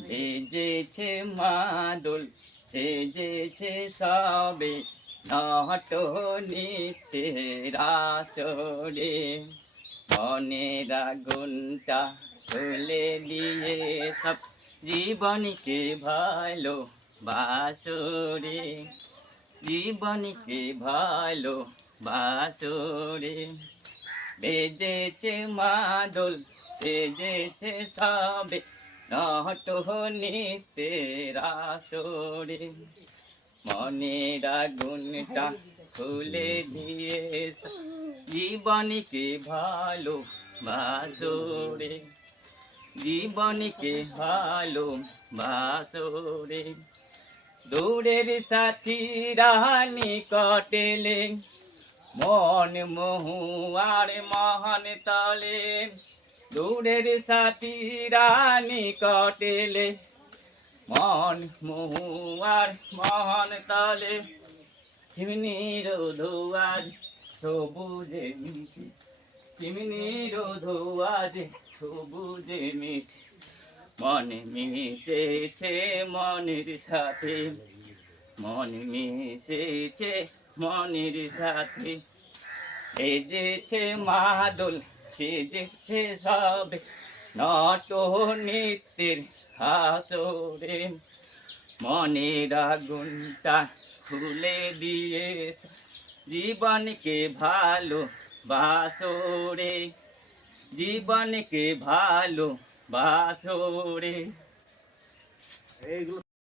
বেজেছে মাদল সেজেছে সবে নট নিত্যের আসরে মনের আগুনটা খুলে দিয়ে সব জীবনকে ভালো বাসরে জীবনকে ভালো বাসরে বেজেছে মাদল সেজেছে সবে নট নিত্যের আসরে মনের আগুনটা খুলে দিয়ে জীবনকে ভালো বাসরে জীবনকে ভালো বাসরে দূরের সাথীরা নিকটেলে মন মহুয়ার মহান তলে দূরের সাথীরা নিকটেলে মন মহুয়ার মহান তলে চিমনির ধোয়াজ সবুজে মিশি চিমনির ধোয়াজ সবুজে মিশি মনে মিশেছে মনের সাথে মন মিশেছে মনের সাথে সেজেছে মাদল সেজেছে সবে নট নিত্যের আসরে মনের আগুনটা খুলে দিয়ে জীবনকে ভালো বাসরে জীবনকে ভালো বাসরে। এইগুলো